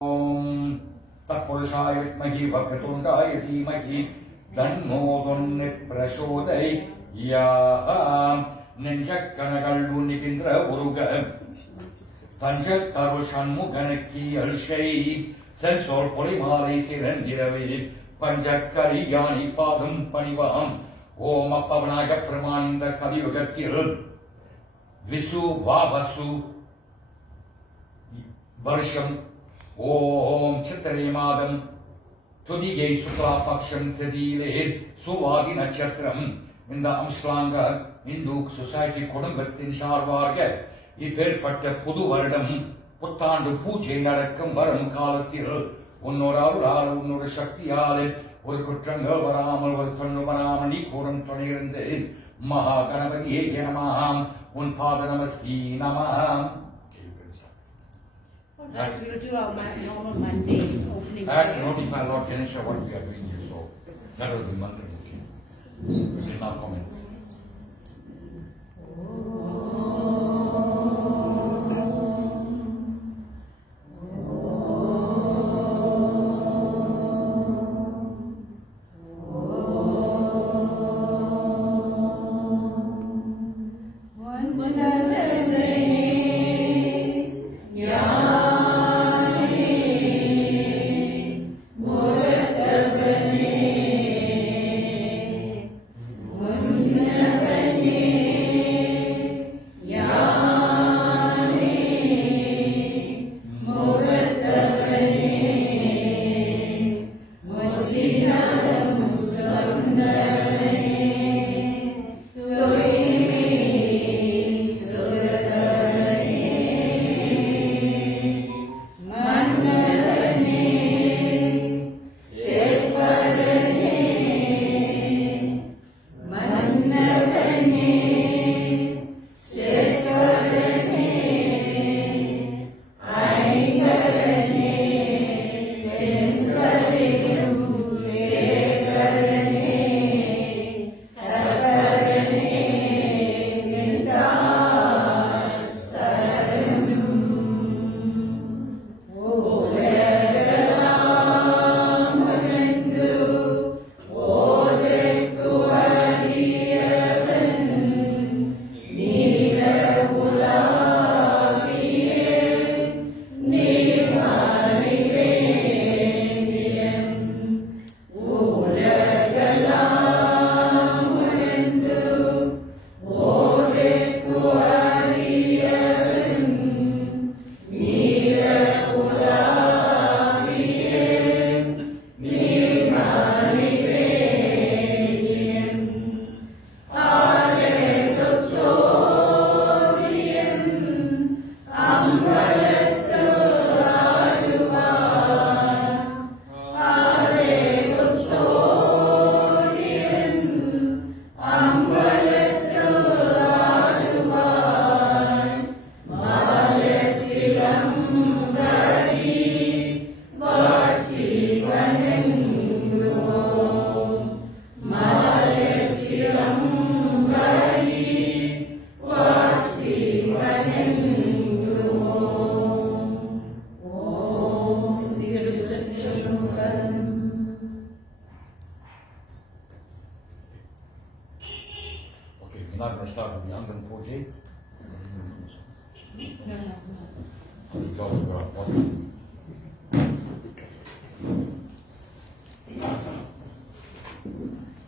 ओम तत्पुरुषाय विद्महे वक्रतुण्डाय धीमहि तन्नो प्रचोदयात् நெஞ்சக்கனகள் உன்னிகின்ற ஒருக தஞ்சத்தருள் சண்முகனுக்கு அல்ஷை செல்சோல் பொலிமாலை சிறந்திரவே பஞ்சக்கரி யானி பாதம் பணிவாம் ஓம் அப்பவனாக பிரமாணிந்த கலியுகத்தில் விசு வாவசு வருஷம் ஓம் சித்திரை மாதம் துதியை சுக்லா பக்ஷம் திதியிலே சுவாதி நட்சத்திரம் இந்த அம்ஸ்லாங்க இந்து சொசைட்டி குடும்பத்தின் சார்பாக இப்பேற்பட்ட புது வருடம் புத்தாண்டு பூஜை நடக்கும் வரும் காலத்தில் உன்னோட அருளால் உன்னோட சக்தியால் ஒரு குற்றங்கள் வராமல் ஒரு தொண்டு வராமல் நீ கூடும் துணையிருந்து மகா கணபதியே நமஹாம் உன் பாத நமஸ்தி நமஹாம். That's we will do our normal Monday opening. That notify Lord Ganesha what we are doing here, so that was the mantra booking. So now comments.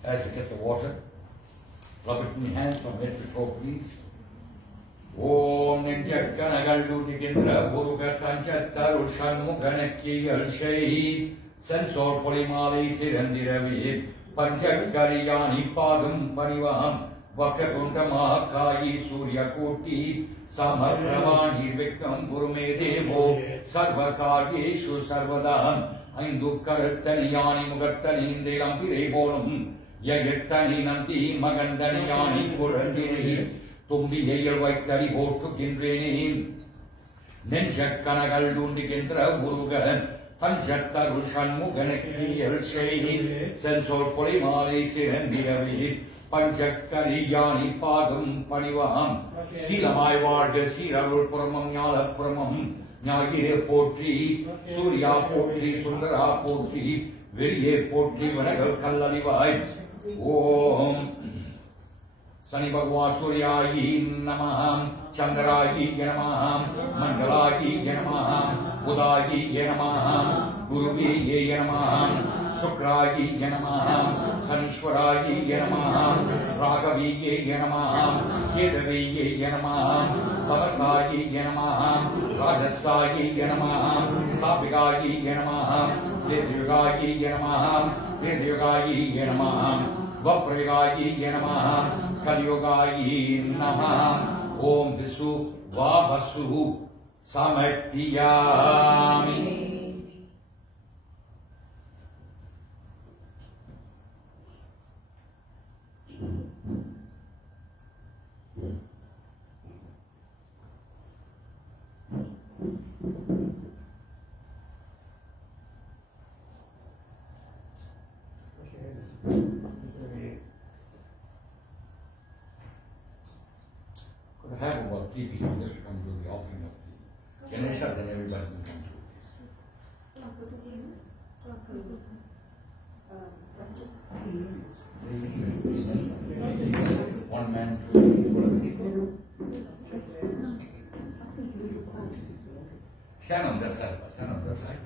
As you get the water, rub it in your hands from head to toe, please. Om நெஞ்சக்கனகள் உதிக்கின்ற Muruga தஞ்சத்தருள் சண்முகனுக்கு அல்ஷை செல்சோர் பொலிமாலை சிறந்திரவே பஞ்சக்கரியானி பாதம் பணிவாம் வக்கதுண்டமாக காயி சூரிய கூட்டி சமர்ரவாணி விக்ரம் குருமே தேவோ சர்வகாரியேஷு சர்வதாம் ஐந்து கருத்தனியானி முகத்தனி அம்பிரை போலும் எட்டனி நந்தி மகந்தனியானி குழந்தினை தும்பியையில் வைத்தடி போட்டுகின்றேனே நெஞ்சக்கனகள் உண்டுகின்ற முருகன் தஞ்சத்தருள் சண்முகனுக்கு அல்ஷை செல்சோர் பொலிமாலை சிறந்திரவே பஞ்சக்கரியானி பாதம் பணிவாம் சீலமாய் வாழ்க சீரருள் புறமம் ஞான புறமம் ஞாயிறே போற்றி, சூர்யா போற்றி, சுந்தரா போற்றி, வெறியே போற்றி, வனகள் கல்லறிவாய். ஓம் சனி பகவான் சூர்யாயி நமஹ, சந்திராயி நமஹ, மங்களாயி நமஹ, புதாயி நமஹ, குருவே நமஹ, சுக்ராயி நமஹ, சனீஸ்வராயி நமஹ, ராகவியே நமஹ, கேதவே நமஹ, தமசாயி நமஹ, ராஜசாயி நமஹ, சாபிகாயி நமஹ, வேதயுகாயி நமஹ, வேதயுகாயி நமஹ, வப்ரயுகாயி நமஹ, கலியுகாயி நமஹ. ஓம் Visu வாவசு சமர்ப்பியாமி. Could have about 3 people just to come to the offering of the Ganesha, then everybody can come to. One man. Stand on that side. Stand on that side.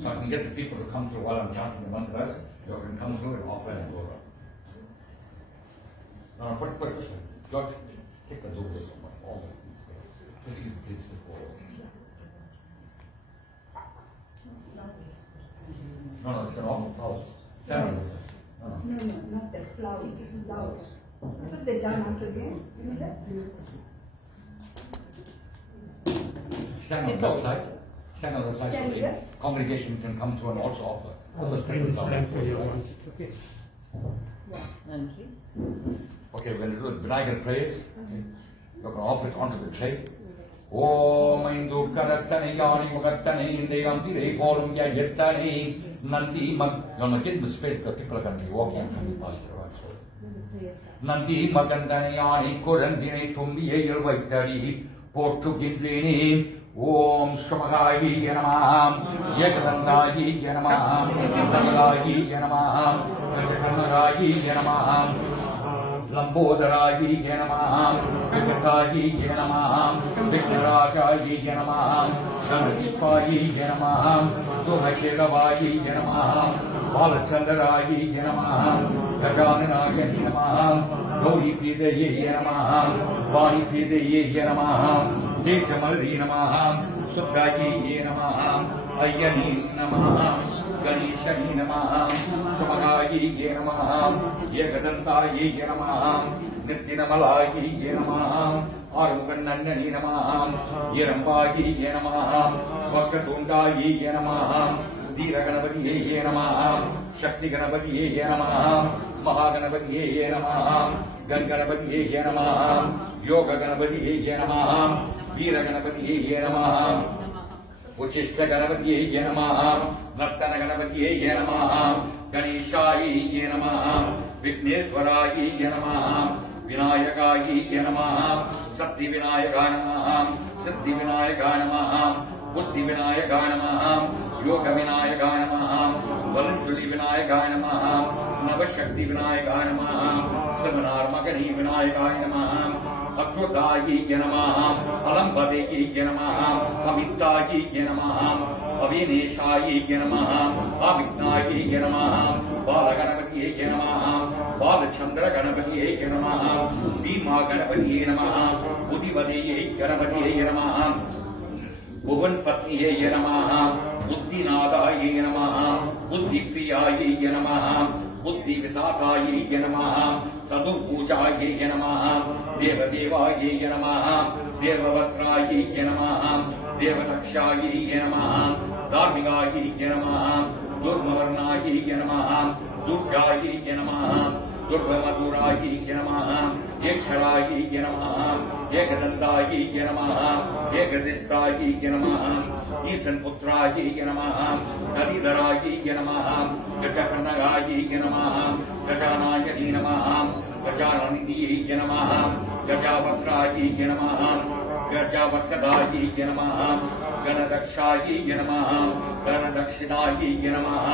So I can get the people to come through while I'm chanting the mantras. You can come through and offer and go around. Now put this one. George, take the door so much. All of these guys. Just please the floor. No, it's an awful flowers. Stand on this side. No, not the flowers. What have they done after again? You know that? Stand on that side. Stand on the side so the congregation can come through and also offer. Okay. Okay, when you do the Vinayagar prayers, you're going to offer it onto the tray. Om Indu Karattane Yani Mugattane Indegam Dire Forum Yayettane Nandi Mag. You're not getting the space because people are going to be walking and coming past the right side. Nandi Magandane Yani Kurandine Tumbiye Yelvaitari Portugindrani. Om Shamagayi Yanamaham, Yagadandayi Yanamaham, Namalayi Yanamaham, Rajakarnagayi Yanamaham, Lambodarayi Yanamaham, Vikatayi Yanamaham, Vikrarajayi Yanamaham, Sanatipayi Yanamaham, Duhakiravayi Yanamaham, Balachandarayi Yanamaham, Gajananayi Yanamaham, Gauri Pidayi Yanamaham, Vani Pidayi Yanamaham, Deshamalri Namaham, Sudayi Namaham, Ayani Namaham, Ganeshani Namaham, Shamagayi Namaham, Yagadantayi Namaham, Nityanamalayi Namaham, Aruganandani Namaham, Yerambayi Namaham, Vakatundayi Namaham, Dhiraganavati Namaham, Shakti Ganavati Namaham, Mahaganavati Namaham, Ganganavati Namaham, Yoga Ganavati Namaham, Veera Ganapati Namaham, Uchishta Ganapati Namaham, Nartana Ganapati Namaham, Ganeshai Namaham, Vigneswarayi Namaham, Vinayakayi Namaham, Sakti Vinayaka Namaham, Siddhi Vinayaka Namaham, Buddhi Vinayaka Namaham, Yoga Vinayaka Namaham, Valanchuli Vinayaka Namaham, Navashakti Vinayaka Namaham, Samanar Magani Vinayaka Namaham, Akrutayi Yanamaham, Alambhadeyi Yanamaham, Amitayi Yanamaham, Avineshayi Yanamaham, Abhignayi Yanamaham, Balaganapati Yanamaham, Balachandra Ganapati Yanamaham, Bhima Ganapati Yanamaham, Buddhivadeyi Ganapati Yanamaham, Bhuvanpati Yanamaham, Buddhinadayi Yanamaham, Buddhipriyayi Yanamaham, Buddhi Vitakayi Yanamaham, Sadhu Pujayi Yanamaham, Devadevayi Yanamaham, Devavatrayi Yanamaham, Devatakshayi Yanamaham, Dharmigayi Yanamaham, Durmavarnayi Yanamaham, Durjayi Yanamaham, Durvamadurayi Yanamaham, Eksharayi Yanamaham, Ekadandayi Yanamaham, Ekadistayi Yanamaham, Isan Putrayi Yanamaham, Nadidarayi Yanamaham, Gajakarnagayi Yanamaham, Gajanayani Namaham, Gajananidiyi Yanamaham, Gajavatrayi Yanamaham, Gajavatkadayi Yanamaham, गणदक्षायै नमः गणदक्षिणायै नमः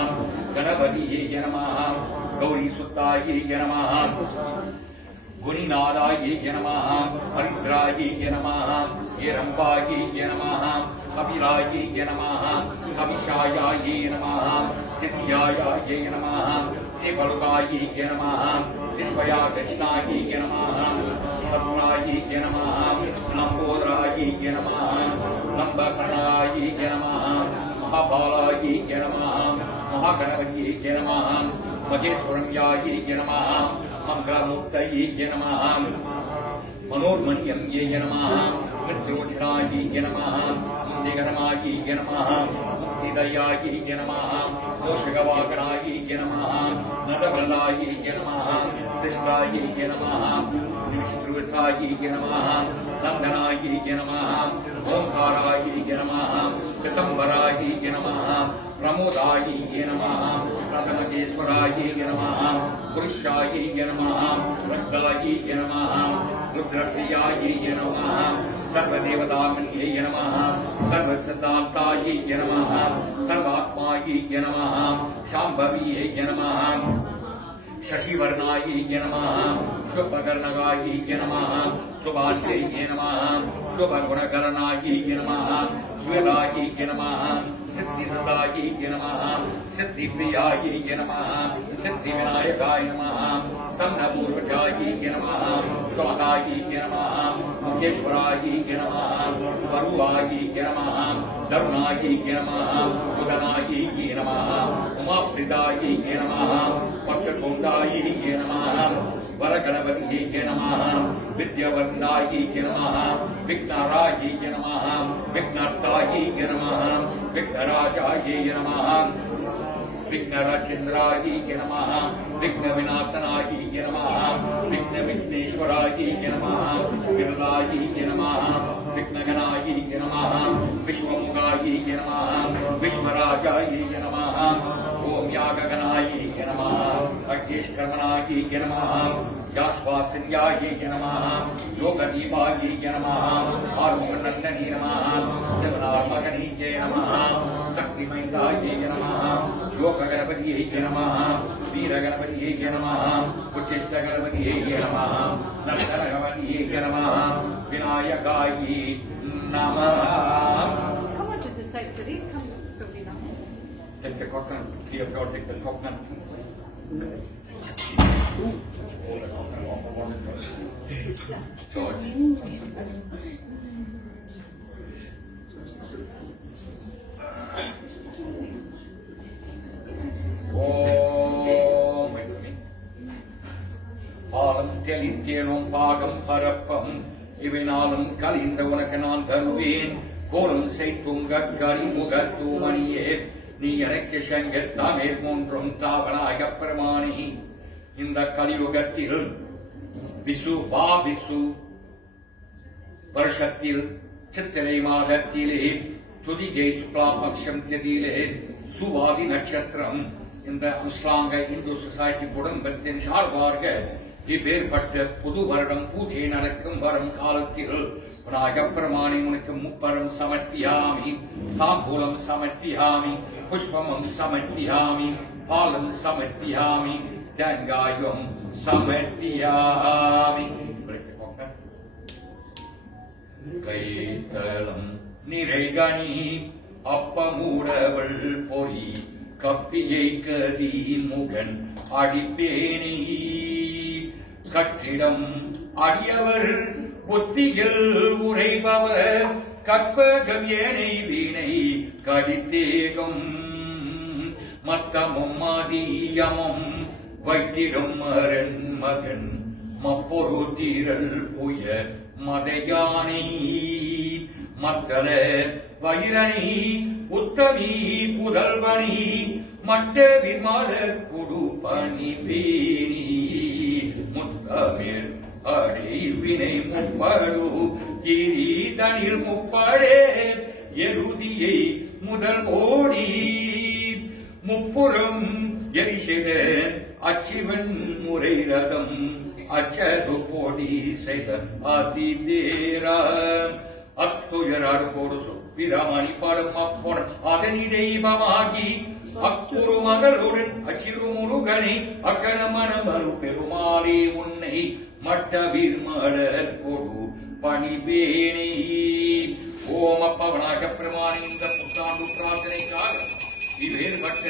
गणपतिये नमः गौरीसुतायै नमः गुणिनादायै नमः हरिद्रायै नमः येरम्बायै नमः कपिलायै नमः कपिशायायै नमः स्थितियायै नमः श्रीबलुकायै नमः निष्पया कृष्णायै नमः सत्नायै नमः लंबोदरायै नमः लंबकर्णायै नमः महाबालायै नमः महागणपतिये नमः महेश्वरम्यायै नमः मंगलमूर्तये नमः मनोर्मणिये नमः मृत्युभूषणायै नमः मुक्तिकरमायै नमः मुक्तिदयायै नमः मोषगवागणायै नमः नदवल्लायै नमः कृष्णायै नमः निष्कृतायै नमः नंदनायै नमः ओंकारायै नमः कृतंबरायै नमः प्रमोदायै नमः प्रथमकेश्वरायै नमः पुरुषायै नमः रक्तायै नमः रुद्रप्रियायै नमः सर्वदेवतामन्यै नमः सर्वसिद्धान्तायै नमः सर्वात्मायै नमः शाम्भव्यै नमः शशिवर्णायै नमः शुभकर्णकायै नमः सुभाग्यै नमः शुभगुणकरणायै नमः श्वेतायै नमः सिद्धिदायै नमः सिद्धिप्रियायै नमः सिद्धिविनायकाय नमः स्तम्भपूर्वजायै नमः स्वाहायै नमः मुखेश्वरायै नमः वरुवायै नमः धरुणायै नमः उदनायै नमः उमाप्रिदायै नमः पक्ककोण्डायै नमः वरगणपतिये नमः विद्यावर्धायै नमः विघ्नरायै नमः विघ्नर्तायै नमः विघ्नराजायै नमः विघ्नराजेन्द्रायै नमः विघ्नविनाशनायै नमः विघ्नविघ्नेश्वरायै नमः विरदायै नमः विघ्नगणायै नमः विश्वमुखायै नमः विश्वराजायै नमः ओम यागगणायै नमः अग्निष्कर्मणायै नमः याश्वासिन्यायै नमः योगदीपायै नमः आरुणनन्दनी नमः शिवनार्मगणीयै नमः शक्तिमयितायै नमः योगगणपतियै नमः वीरगणपतियै नमः उच्चिष्टगणपतियै नमः नन्दनगणपतियै नमः विनायकायै नमः. Come on to the side, Sari. Come, Sabrina. Take the coconut. Here, God, take the coconut. Hold the coconut off the water. George. Om. Wait for me. பாலம் தெளித்தேனும் பாகம் பரப்பம் இவைனாலும் கலிந்த உனக்கு நான் தருவேன் கோலம் செய்தும் கரி முகத்தூமணியே நீ எனக்கு செங்கத்தாமேல் மூன்றும் தாவனாக பிரமாணி. இந்த கலியுகத்தில் விசு வருஷத்தில் சித்திரை மாதத்திலே துதிகை சுக்லாபக்ஷம் திதியிலே சுவாதி நட்சத்திரம் இந்த முஸ்லாங்க இந்து சொசைட்டி குடும்பத்தின் சார்பாக இப்பேற்பட்ட புது வருடம் பூஜை நடக்கும் வரும் காலத்தில் நாகப்பிரமாணி உனக்கு முப்பரம் சமர்ப்பியாமி, தாம்பூலம் சமர்ப்பியாமி, புஷ்பமும் சமர்ப்பியாமி, பாலம் சமர்ப்பியாமி, தேங்காயும் சமர்ப்பியாமி. கைத்தலம் நிறைகணி அப்பமூடவள் பொறி கப்பியை கதி முகன் அடிப்பேணி கட்டிடம் அடியவர் புத்திகள் உரைபவர் கற்பகம் ஏனை வீணை கடித்தேகம் மத்தமும் மதியமும் வைத்திடும் மரன் மகன் மப்பொரு தீரல் புய மதையானை மத்தல வைரணி உத்தமி புதல்வனி மட்ட விமலர் குடு பணி பேணி முத்தமிழ் அடைவினை முப்படு கிரீதனில் முப்படே எருதியை முதல் ஓடி முப்புறம் எரிசெய்த அச்சிவன் முறை ரதம் அச்சது போடி செய்த அதிதேர அத்துயராடு போடு பிரமணி படும் அப்பொன் அதனி தெய்வமாகி அக்குரு மகளுடன் அச்சிறு முருகனை அக்கணமணமரு பெருமாளே உன்னை மட்டவிர் மலர் கொடு பணிவேணி. ஓம் அப்பவனாக பெருமானின் இந்த புத்தாண்டு பிரார்த்தனைக்காக இவ்வேறுபட்ட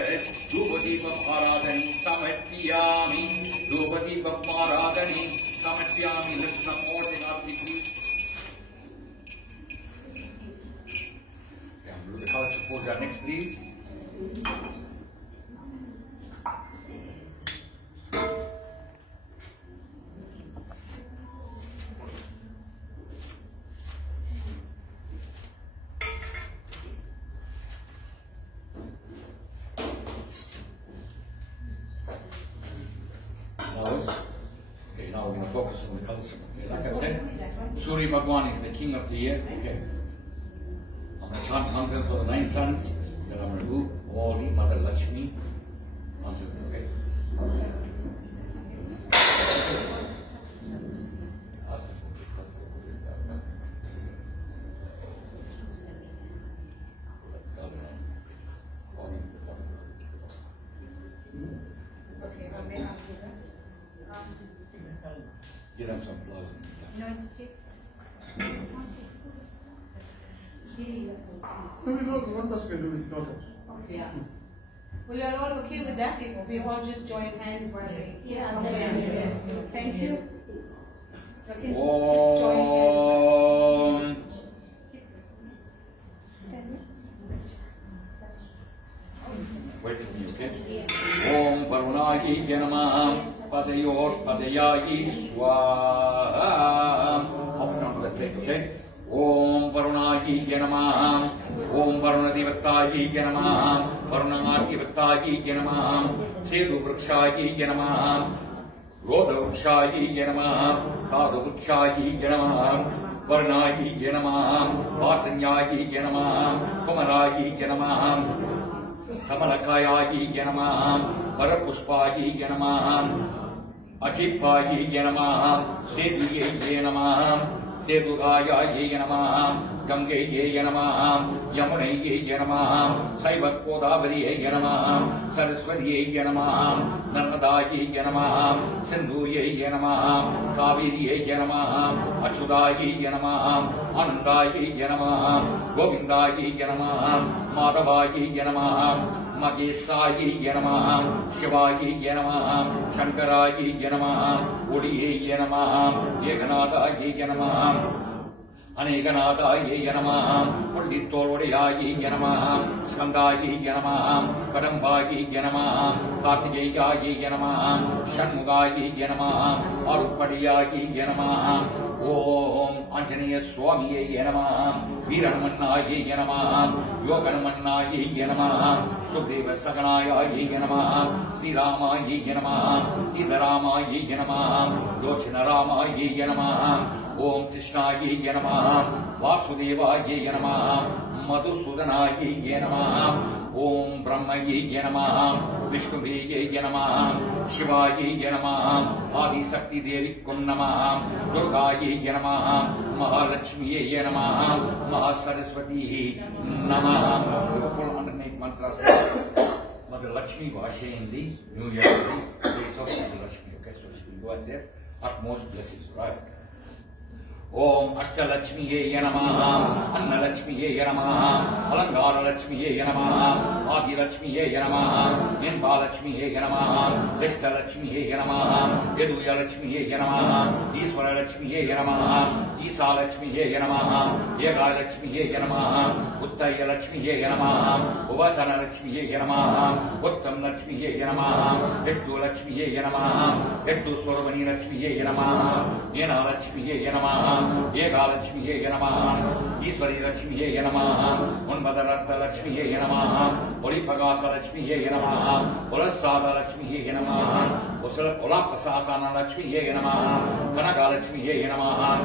தூபதீபம் ஆராதனை சமர்ப்பியாமி. தூபதீபம் ஆராதனை சமர்ப்பியாமி. லட்சணம் ஓட்டனார்த்திக்கு the color support that next please. Now we're going to focus on the color support. Okay, like I said, Surya Bhagwan is the king of the year. Okay. I'm going to chant mantras for the 9 planets. Then I'm going to do all the Mother Lakshmi mantras. Okay. Give them some flowers. No, it's okay. So we know what else can do with daughters. Yeah. Well, you're all okay with that if we all just join hands while we... Yeah. Okay. Yes. Thank you. Okay, just join hands. Wait for me, okay? Om Varunayi Yanamah Padayor Padayayi Swaha. Open on to the plate, okay? Om Varunayi Yanamah. Om Varunadivattayi Yanamah. Varunadivattayi Yanamah. Sedu Vrikshayi Yanamah. Roda Vrikshayi Yanamah. Tadu Vrikshayi Yanamah. Varnayi Yanamah. Vasanyayi Yanamah. Kumarayi Yanamah. Kamalakayayi Yanamah. Parapushpayi Yanamah. Achipayi Yanamah. Seduye Yanamah. Sedugayayi Yanamah. Gangaye Yanamah. Yamunaye Yanamah. Saivat Kodavariye Yanamah. Saraswatiye Yanamah. Narmadaye Yanamah. Sindhuye Yanamah. Kaviriye Yanamah. Achudaye Yanamah. Anandaye Yanamah. Govindaye Yanamah. Madhavaye Yanamah. Magesaye Yanamah. Shivaye Yanamah. Shankaraye Yanamah. Udiye Yanamah. Yeganadaye Yanamah. Aneganadaye Yanamah. Pullitolodaye Yanamah. Skandaye Yanamah. Kadambaye Yanamah. Kartikeyaye Yanamah. Shanmugaye Yanamah. Arupadiyaye Yanamah. Om Anjaneya Swamiye Yanamah. Veeranumannaye Yanamah. Yoganumannaye Yanamah. Sukdeva Saganayaye Yanamah. Sri Ramaye Yanamah. Siddharamaye Yanamah. Lochinaramaye Yanamah. Om Krishnaye Yanamah. Vasudevaye Yanamah. Madhusudanaye Yanamah. Om Brahmaye Yanamah. Vishnuvaye Yanamah. Shivaye Yanamah. Adi Sakti Devi Kunnamah. Durgaye Yanamah. Mahalakshmiye Yanamah. Mahasaraswati Namah. You pull underneath mantras. Mother Lakshmi was in the New Year days of Mother Lakshmi. Okay, so she was there. Utmost blessings, right? Om Ashtalakshmiye Yanamah. Annalakshmiye Yanamah. Alangaralakshmiye Yanamah. Adilakshmiye Yanamah. Inbalakshmiye Yanamah. Vestalakshmiye Yanamah. Yeduyalakshmiye Yanamah. Iswaralakshmiye Yanamah. Isalakshmiye Yanamah. Yegalakshmiye Yanamah. Uttayalakshmiye Yanamah. Uvasanalakshmiye Yanamah. Uttam Lakshmiye Yanamah. Hettu Lakshmiye Yanamah. Hettu Swarvani Lakshmiye Yanamah. Yenalakshmiye Yanamah. Yegalakshmiye Yanamah. Iswari Lakshmiye Yanamah. Unbadaratta Lakshmiye Yanamah. Olipagasa Lakshmiye Yanamah. Olasada Lakshmiye Yanamah. Olapasasana Lakshmiye Yanamah. Kanaka Lakshmiye Yanamah.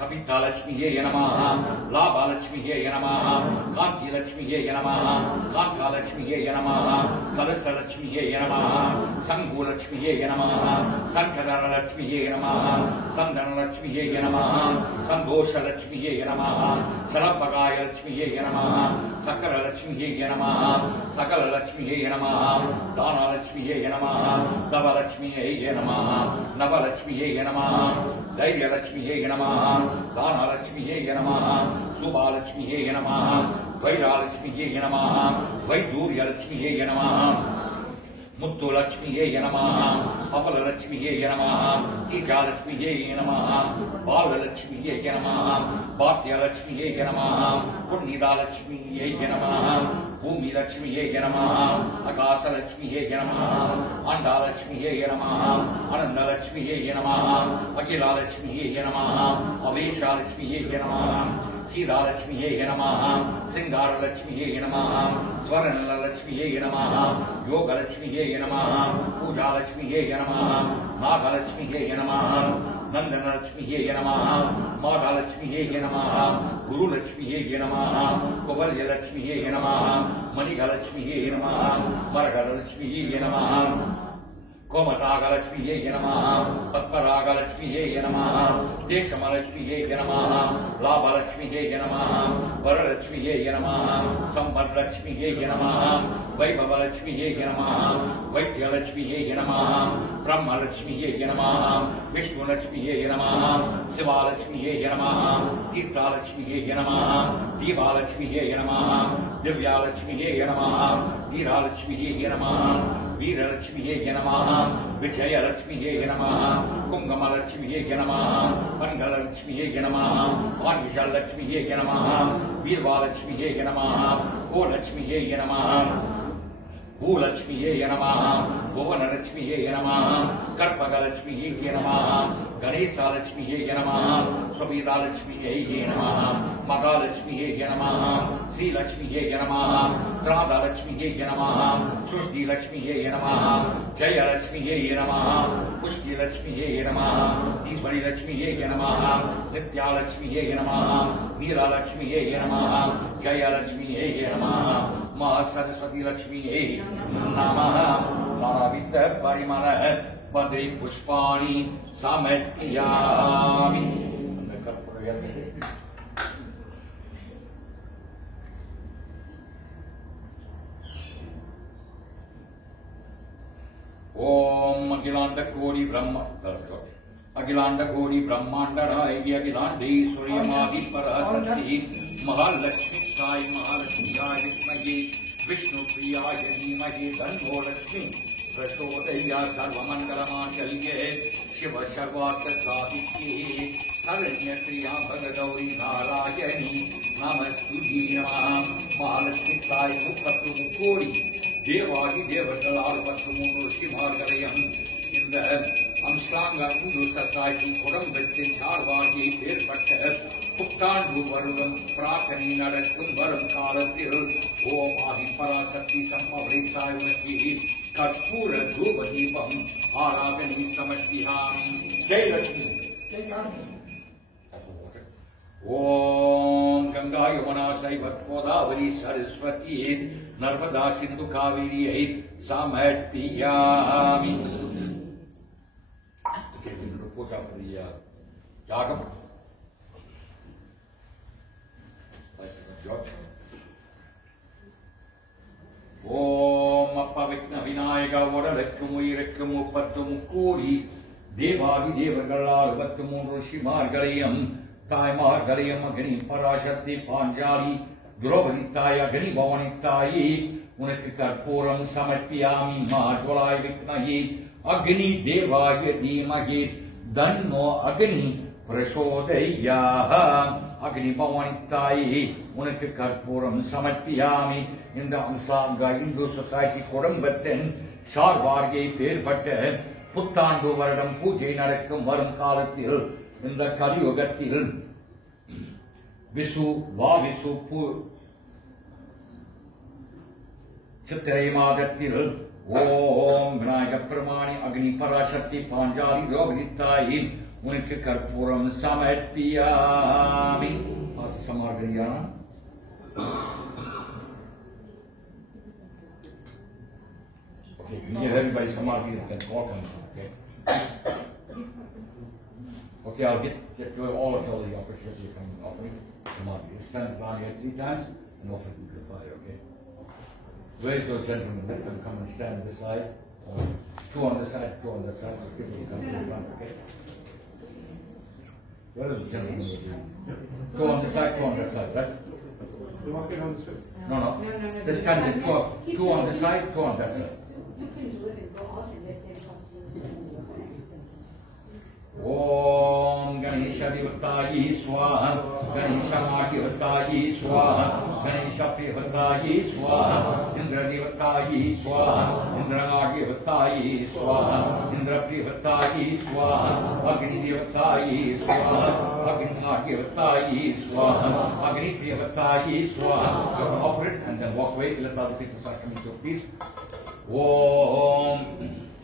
कवितालक्ष्मीये नमः लाभालक्ष्मीये नमः कांतिलक्ष्मीये नमः कांतालक्ष्मीये नमः कलशलक्ष्मीये नमः संगूलक्ष्मीये नमः संकदलक्ष्मीये नमः संदनलक्ष्मीये नमः संदोषलक्ष्मीये नमः शलभगायलक्ष्मीये नमः सकललक्ष्मीये नमः सकललक्ष्मीये नमः दानलक्ष्मीये नमः नवलक्ष्मीये नमः नवलक्ष्मीये नमः धैर्यलक्ष्मीये नमः दानलक्ष्मीये नमः शुभालक्ष्मीये नमः वैरालक्ष्मीये नमः वैदूर्यलक्ष्मीये नमः मुत्तुलक्ष्मीये नमः अपललक्ष्मीये नमः ईजालक्ष्मीये नमः बाललक्ष्मीये नमः भाग्यलक्ष्मीये नमः पुण्यदालक्ष्मीये नमः भूमिलक्ष्मीये नमः आकाशलक्ष्मीये नमः अंडालक्ष्मीये नमः आनंदलक्ष्मीये नमः अखिलालक्ष्मीये नमः अवेशालक्ष्मीये नमः सीतालक्ष्मीये नमः सिंगारलक्ष्मीये नमः स्वर्णलक्ष्मीये नमः योगलक्ष्मीये नमः पूजालक्ष्मीये नमः नागलक्ष्मीये नमः नंदनलक्ष्मीये नमः माघलक्ष्मीये नमः गुरुलक्ष्मीये नमः कुवल्यलक्ष्मीये नमः मणिगलक्ष्मीये नमः मरगलक्ष्मीये नमः कोमतागलक्ष्मीये नमः पद्मरागलक्ष्मीये नमः देशमलक्ष्मीये नमः लाभलक्ष्मीये नमः वरलक्ष्मीये नमः संपदलक्ष्मीये नमः वैभवलक्ष्मीये नमः वैद्यलक्ष्मीये नमः ब्रह्मलक्ष्मीये नमः विष्णुलक्ष्मीये नमः शिवालक्ष्मीये नमः तीर्थालक्ष्मीये नमः दीपालक्ष्मीये नमः दिव्यालक्ष्मीये नमः धीरालक्ष्मीये नमः वीरलक्ष्मीये नमः विजयलक्ष्मीये नमः कुंगमलक्ष्मीये नमः मंगललक्ष्मीये नमः पाण्डिशालक्ष्मीये नमः वीरवालक्ष्मीये नमः गोलक्ष्मीये नमः भूलक्ष्मीये नमः भुवनलक्ष्मीये नमः कर्पगलक्ष्मीये नमः गणेशालक्ष्मीये नमः सुवीरालक्ष्मीये नमः मगालक्ष्मीये नमः श्रीलक्ष्मीये नमः श्राद्धालक्ष्मीये नमः सुष्टिलक्ष्मीये नमः जयलक्ष्मीये नमः पुष्टिलक्ष्मीये नमः ईश्वरीलक्ष्मीये नमः नित्यालक्ष्मीये नमः नीलालक्ष्मीये नमः जयलक्ष्मीये नमः महासरस्वती लक्ष्मीये नमः नानाविध परिमल पदे पुष्पाणि समर्पयामि. ओम अखिलांड कोटि ब्रह्मांड नायकी अखिलांडेश्वरी माहि पराशक्ति महालक्ष्मी साई महालक्ष्मीयाय विद्महे विष्णुप्रियाय धीमहि तन्नो लक्ष्मी प्रचोदयात्. सर्वमंगलमांगल्ये शिव सर्वार्थ साधिके शरण्य क्रिया भगगौरी नारायणी नमस्तुते. नमः. महालक्ष्मी साई मुक्तु मुकोड़ी தேவாகி தேவர்களால் மற்றும் ಋಷಿಮಾರ್ಗಲயம் இந்த அம்ஸ்லாங்க இந்து சசாயி குடும்பத்தின் சார்பாகி ஏற்பட்ட புத்தாண்டு வருடம் பிரார்த்தனை நடக்கும் வரும் காலத்தில் ஓம் ஆதி பராசக்தி சம்பவரைத்தாய் உனக்கு கற்பூர தூப தீபம் ஆராதனை சமர்ப்பியாமி. ஜெயலட்சுமி. ओम गंगा यमुना शैवत गोदावरी सरस्वती नर्मदा सिंधु कावेरी समर्पयामि. पूजा यागम ओम अपविघ्न विनायक उडलुक्कुम उयिरुक्कुम 30 கோடி தேவாதி தேவர்களால் 63 ऋषिमार्गलயம் தாய்மார்களையும் அக்னி பராசக்தி பாஞ்சாலி திரௌபதி தாய் அக்னி பவானி தாயே உனக்கு கற்பூரம் சமர்ப்பியாமி. மாஜ்வலாய் விக்னஹி அக்னி தேவாய தீமஹி தன்னோ அக்னி பிரசோதயாத். அக்னி பவானி தாயே உனக்கு கற்பூரம் சமர்ப்பியாமி. இந்த அம்ஸ்லாங்க இந்து சொசைட்டி குடும்பத்தின் சார்பார்கை பேர்பட்ட புத்தாண்டு வருடம் பூஜை நடக்கும் வரும் காலத்தில் இந்த கலியுகத்தில் விசு சித்திரை மாதத்தில் ஓம் விநாயக பெருமானி அக்னி பராசக்தி பாஞ்சாலி திரௌபதி தாயி उनके कर्पूरम समर्पयामि. Pass the Samargariana. Okay, you can give everybody Samargari and walk on. Okay. Okay, I'll get you all of the opportunity to come and offer me Samargari. Stand down here 3 times and offer it to the fire. Okay. Where's those gentlemen? Let them come and stand on this side. 2 on this side, 2 on this side. So people will come to the front. Okay. Where are the gentlemen? 2 on this side, 2 on that side, right? You walk in on the street. No. Just stand there. 2 on this side, 2 on that side. Om Ganesha Devatayi Swaha, Ganesha Devatayi Swaha, Ganesha Devatayi Swaha, Indra Devatayi Swaha, Indra Devatayi Swaha, Indra Devatayi Swaha, Agni Devatayi Swaha, Agni Devatayi Swaha, Agni Devatayi Swaha. You can offer it and then walk away. Let other people start coming to peace. Om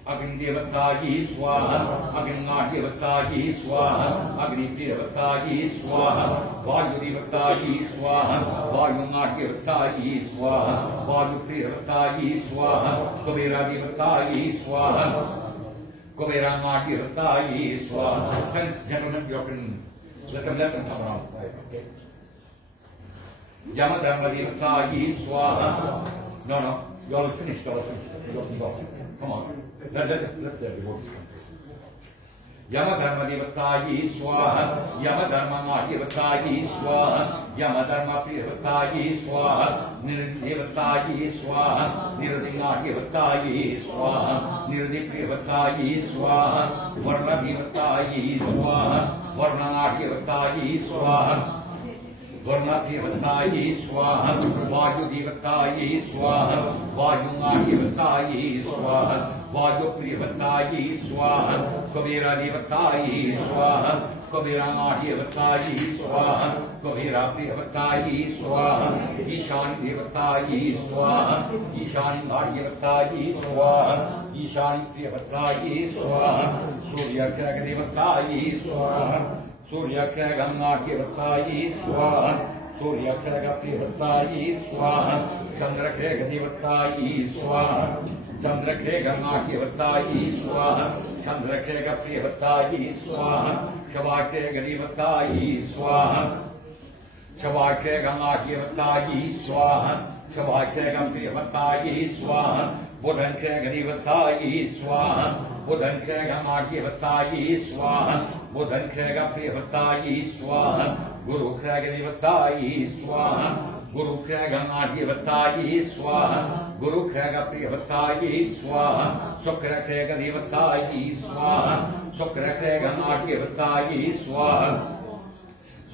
Agni Devatayi Swaha, Agni Devatayi Swaha, Agni Devatayi Swaha, Vayu Devatayi Swaha, Vayu Devatayi Swaha, Vayu Devatayi Swaha, Kubera Devatayi Swaha, Kubera Devatayi Swaha. Thanks, gentlemen, you can let them come around. Okay. Yamadharma Devatayi Swaha. No, you all finished. Come on. Let there be words. Yamadharma Devatayi Swaha, Yamadharma Devatayi Swaha, Yamadharma Devatayi Swaha, Nirdi Devatayi Swaha, Nirdi Devatayi Swaha, Nirdi Devatayi Swaha, Varna Devatayi Swaha, Varna Devatayi Swaha, Varna Devatayi Swaha, Vayu Devatayi Swaha, Vayu Devatayi Swaha, Vayu Devatayi Swaha, Kubera Devatayi Swaha, Kubera Devatayi Swaha, Kubera Devatayi Swaha, Ishani Devatayi Swaha, Ishani Devatayi Swaha, Ishani Devatayi Swaha, Surya Devatayi Swaha, Surya Devatayi Swaha, Surya Devatayi Swaha, Chandra Devatayi Swaha, Chandra Devatayi Swaha, Chandra Devatayi Swaha, Shavake Devatayi Swaha, Shavake Devatayi Swaha, Shavake Devatayi Swaha, Buddhan Devatayi Swaha, Buddhan Devatayi Swaha, Buddhan Devatayi Swaha, Guru Devatayi Swaha, Guru Devatayi Swaha, Guru Devatayi Swaha, Sukra Devatayi Swaha, Sukra Devatayi Swaha,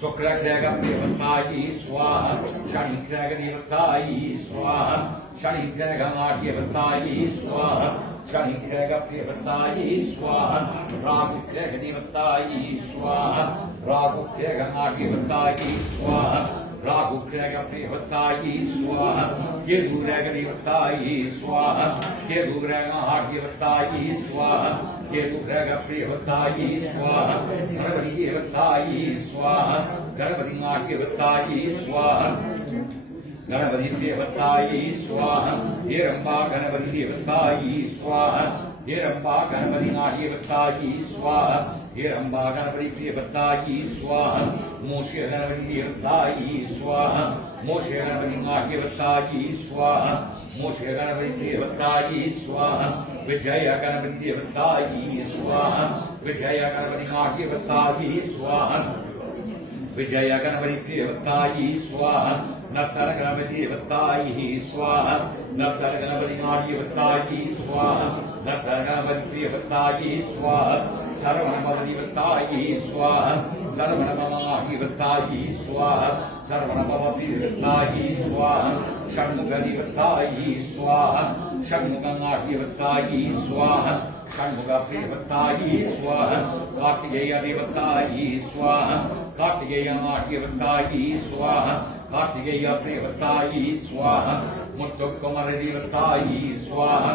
Sukra Devatayi Swaha, Shani Devatayi Swaha, Shani Devatayi Swaha, Shani Devatayi Swaha, Ragu Devatayi Swaha, Ragu Devatayi Swaha, Ragu Devatayi Swaha, Kedu Devatayi Swaha, Kedu Devatayi Swaha, Kedu Devatayi Swaha, Ganapati Devatayi Swaha, Ganapati Devatayi Swaha, Ganapati Devatayi Swaha, Hiramba Ganapati Devatayi Swaha, Hiramba Ganapati Devatayi Swaha, Hiramba Ganapati Devatayi Swaha, Moshe Ganapati Devatayi Swaha, Moshe Ganapati Devatayi Swaha, Moshe Ganapati Devatayi Swaha, Vijaya Ganapati Devatayi Swaha, Vijaya Ganapati Devatayi Swaha, Vijaya Ganapati Devatayi Swaha, Naftara Ganapati Devatayi Swaha, Naftara Ganapati Devatayi Swaha, Naftara Ganapati Devatayi Swaha, Sarvana Devatayi Swaha, Sarvana Devatayi Swaha, Sarvana Devatayi Swaha, Shanmuga Devatayi Swaha, Shanmuga Devatayi Swaha, Shanmuga Devatayi Swaha, Kartikeya Devatayi Swaha, Kartikeya Devatayi Swaha, Kartikeya Devatayi Swaha, Muttukumara Devatayi Swaha,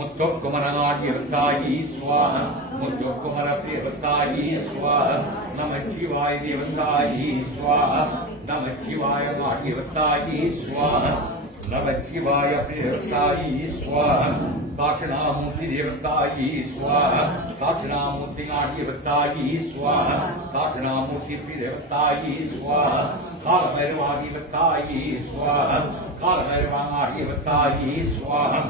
முத்தொக்குமரனாகியவத்தாயி ஸ்வாஹா முத்தொக்குமர பிரியவத்தாயி ஸ்வாஹா நமச்சிவாய தேவதாயி ஸ்வாஹா நமச்சிவாய ஆகியவத்தாயி ஸ்வாஹா நமச்சிவாய பிரியவத்தாயி ஸ்வாஹா தாட்சிணாமூர்த்தி தேவதாயி ஸ்வாஹா தாட்சிணாமூர்த்தி ஆகியவத்தாயி ஸ்வாஹா தாட்சிணாமூர்த்தி பிரியவத்தாயி ஸ்வாஹா காலபைரவாகியவத்தாயி ஸ்வாஹா காலபைரவாகியவத்தாயி ஸ்வாஹா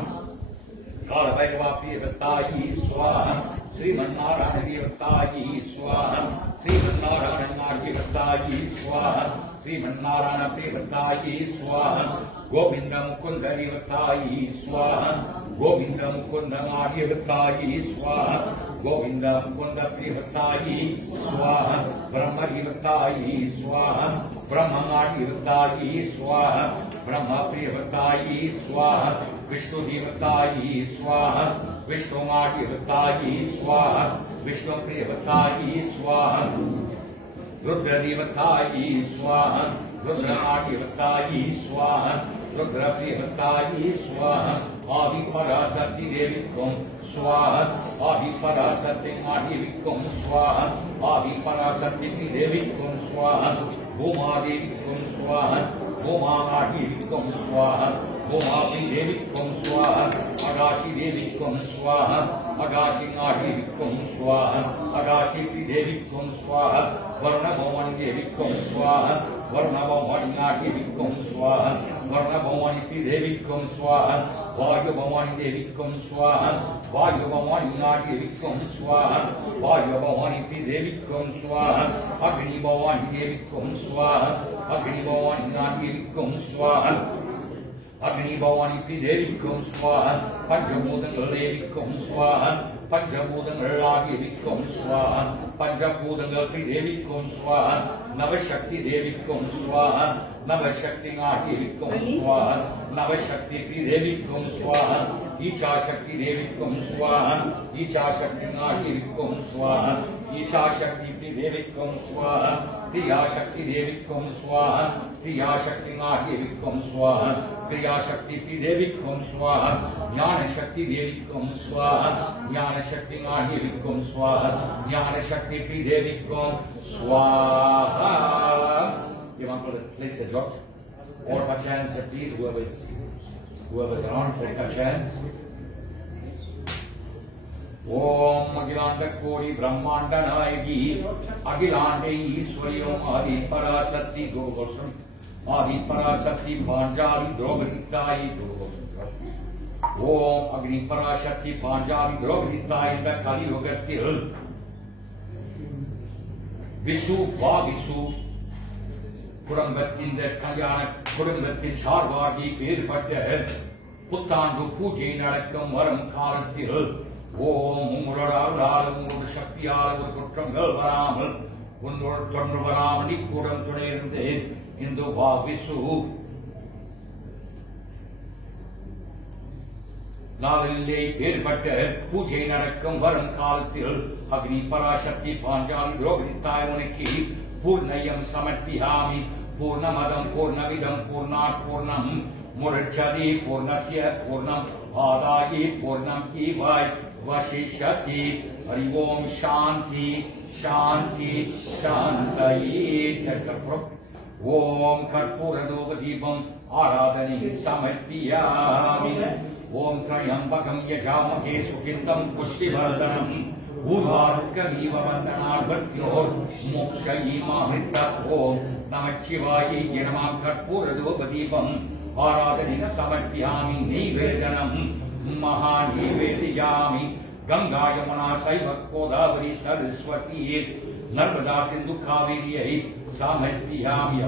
காலபைரவாகியவத்தாயி ஸ்வாஹா ஸ்ரீமன்னாராயணகியவத்தாயி ஸ்வாஹா ஸ்ரீமன்னாராயணாகியவத்தாயி ஸ்வாஹா ஸ்ரீமன்னாராயண பிரியவத்தாயி ஸ்வாஹா கோவிந்த முகுந்த தேவதாயி ஸ்வாஹா கோவிந்த முகுந்த ஆகியவத்தாயி ஸ்வாஹா கோவிந்த முகுந்த பிரியவத்தாயி ஸ்வாஹா பிரம்ம தேவதாயி ஸ்வாஹா பிரம்மமாகியவத்தாயி ஸ்வாஹா பிரம்ம பிரியவத்தாயி ஸ்வாஹா விஷ்ணு தேவதாயி ஸ்வாஹா விஷ்ணுமாகியவத்தாயி ஸ்வாஹா விஷ்ணு பிரியவத்தாயி ஸ்வாஹா रुद्र देवतायी स्वाहा रुद्र आदिवतायी स्वाहा रुद्र प्रियवतायी स्वाहा आदि पराशक्ति देविकं स्वाहा आदि पराशक्ति आदिविकं स्वाहा आदि पराशक्ति देविकं स्वाहा भूमा देविकं स्वाहा भूमा आदिविकं स्वाहा भूमा देविकं स्वाहा अगाशी देविकं स्वाहा अगाशी आदिविकं स्वाहा अगाशी देविकं स्वाहा वर्णभवानी देविकं स्वाहा वर्णभवानी देविकं स्वाहा वर्णभवानी देविकं स्वाहा वायुभवानी देविकं स्वाहा वायुभवानी देविकं स्वाहा वायुभवानी देविकं स्वाहा अग्निभवानी देविकं स्वाहा अग्निभवानी देविकं स्वाहा अग्निभवानी देविकं स्वाहा पंचभूतंगल देविकं स्वाहा पंचभूतंगल देविकं स्वाहा पंचभूतंगल देविकं स्वाहा नवशक्ति देविकं स्वाहा नवशक्ति देविकं स्वाहा नवशक्ति देविकं स्वाहा ईशाशक्ति देविकं स्वाहा ईशाशक्ति देविकं स्वाहा ईशाशक्ति देविकं स्वाहा क्रियाशक्ति देविकं स्वाहा क्रियाशक्ति देविकं स्वाहा क्रियाशक्ति देविकं स्वाहा ज्ञानशक्ति देविकं स्वाहा ज्ञानशक्ति देविकं स्वाहा ज्ञानशक्ति देविकं स्वाहा. You want to place the drops? Or by chance, please, whoever's around, take a chance. ओम अखिलांड कोटि ब्रह्मांड नायकी अखिलांडे ईश्वरी ओम आदि पराशक्ति गोवर्षम आदि पराशक्ति पांचाली द्रौपदीताई ओम अग्नि पराशक्ति पांचाली द्रौपदीताई இந்த கலியுகத்தில் விசு குடும்பத்தின் கல்யாண குடும்பத்தின் சார்பாகி ஏற்பட்ட புத்தாண்டு பூஜை நடக்கும் வரும் காலத்தில் ஓம் உங்களோட அருளால் உங்களோட சக்தியால் ஒரு குற்றங்கள் வராமல் உங்களோட தொன்று வராமல் இக்கூடம் துணையிருந்து இந்த விசு நாளிலே ஏற்பட்ட பூஜை நடக்கும் வரும் காலத்தில் அக்னி பராசக்தி பாஞ்சாலி திரௌபதித்தாய் உனக்கு பூர்ணயம் சமர்ப்பியாமி பூர்ணமதம் பூர்ணவிதம் பூர்ணாத் பூர்ணம் முரட்சதி பூர்ணஸ்ய பூர்ணம் ஆதாயி பூர்ணம் ஈவாய் वशिष्यति हरि ओम शांति शांति शांतये ओम कर्पूरधूपदीपं आराधने समर्पयामि ओम त्र्यंबकं यजामहे सुगन्धिं पुष्टिवर्धनम् ऊर्ध्वारुकमिव वन्दनार्घ्योर् मोक्षयीमामृत ओम नमः शिवाय नमः कर्पूरधूपदीपम् आराधने समर्पयामि नैवेद्यम् महानिवेदयामि गंगा यमुना शैव गोदावरी सरस्वती नर्मदा सिंधु कावेरी समर्पयामि.